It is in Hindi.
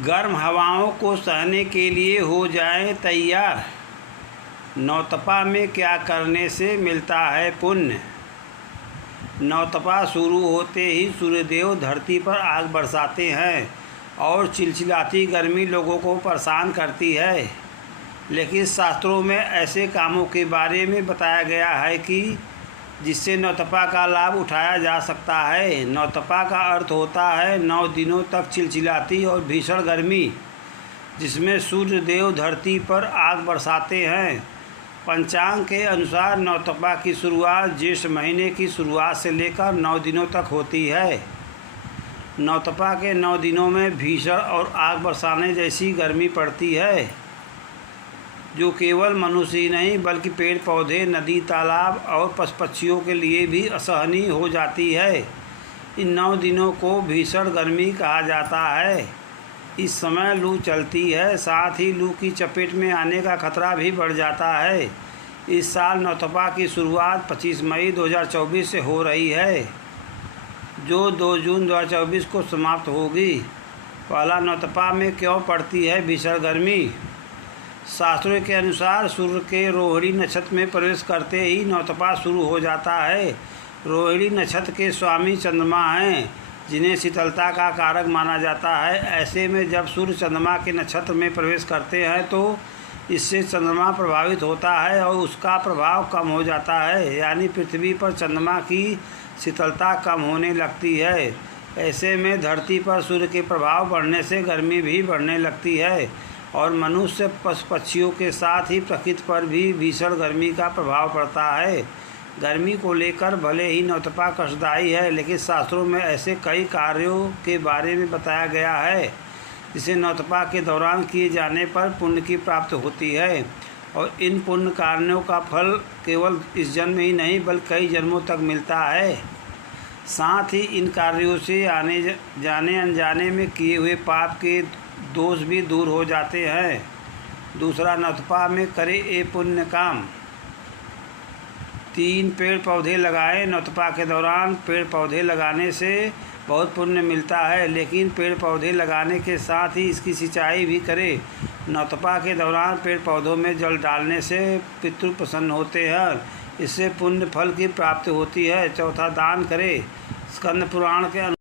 गर्म हवाओं को सहने के लिए हो जाएं तैयार। नौतपा में क्या करने से मिलता है पुण्य। नौतपा शुरू होते ही सूर्यदेव धरती पर आग बरसाते हैं और चिलचिलाती गर्मी लोगों को परेशान करती है। लेकिन शास्त्रों में ऐसे कामों के बारे में बताया गया है कि जिससे नौतपा का लाभ उठाया जा सकता है। नौतपा का अर्थ होता है 9 दिनों तक चिलचिलाती और भीषण गर्मी, जिसमें सूर्य देव धरती पर आग बरसाते हैं। पंचांग के अनुसार नौतपा की शुरुआत ज्येष्ठ महीने की शुरुआत से लेकर 9 दिनों तक होती है। नौतपा के 9 दिनों में भीषण और आग बरसाने जैसी गर्मी पड़ती है, जो केवल मनुष्य ही नहीं बल्कि पेड़ पौधे, नदी, तालाब और पशु पक्षियों के लिए भी असहनीय हो जाती है। इन 9 दिनों को भीषण गर्मी कहा जाता है। इस समय लू चलती है, साथ ही लू की चपेट में आने का खतरा भी बढ़ जाता है। इस साल नौतपा की शुरुआत 25 मई 2024 से हो रही है, जो 2 जून 2024 को समाप्त होगी। पहला नौतपा में क्यों पड़ती है भीषण गर्मी। शास्त्रों के अनुसार सूर्य के रोहिणी नक्षत्र में प्रवेश करते ही नौतपा शुरू हो जाता है। रोहिणी नक्षत्र के स्वामी चंद्रमा हैं, जिन्हें शीतलता का कारक माना जाता है। ऐसे में जब सूर्य चंद्रमा के नक्षत्र में प्रवेश करते हैं तो इससे चंद्रमा प्रभावित होता है और उसका प्रभाव कम हो जाता है, यानी पृथ्वी पर चंद्रमा की शीतलता कम होने लगती है। ऐसे में धरती पर सूर्य के प्रभाव बढ़ने से गर्मी भी बढ़ने लगती है और मनुष्य, पशु पक्षियों के साथ ही प्रकृति पर भी भीषण गर्मी का प्रभाव पड़ता है। गर्मी को लेकर भले ही नौतपा कष्टदायी है, लेकिन शास्त्रों में ऐसे कई कार्यों के बारे में बताया गया है जिसे नौतपा के दौरान किए जाने पर पुण्य की प्राप्ति होती है। और इन पुण्य कार्यों का फल केवल इस जन्म ही नहीं बल्कि कई जन्मों तक मिलता है। साथ ही इन कार्यों से आने जाने अनजाने में किए हुए पाप के दोष भी दूर हो जाते हैं। दूसरा, नौतपा में करे ए पुण्य काम। 3 पेड़ पौधे लगाएं। नौतपा के दौरान पेड़ पौधे लगाने से बहुत पुण्य मिलता है, लेकिन पेड़ पौधे लगाने के साथ ही इसकी सिंचाई भी करें। नौतपा के दौरान पेड़ पौधों में जल डालने से पितृ प्रसन्न होते हैं, इससे पुण्य फल की प्राप्ति होती है। चौथा, दान करें। स्कंद पुराण के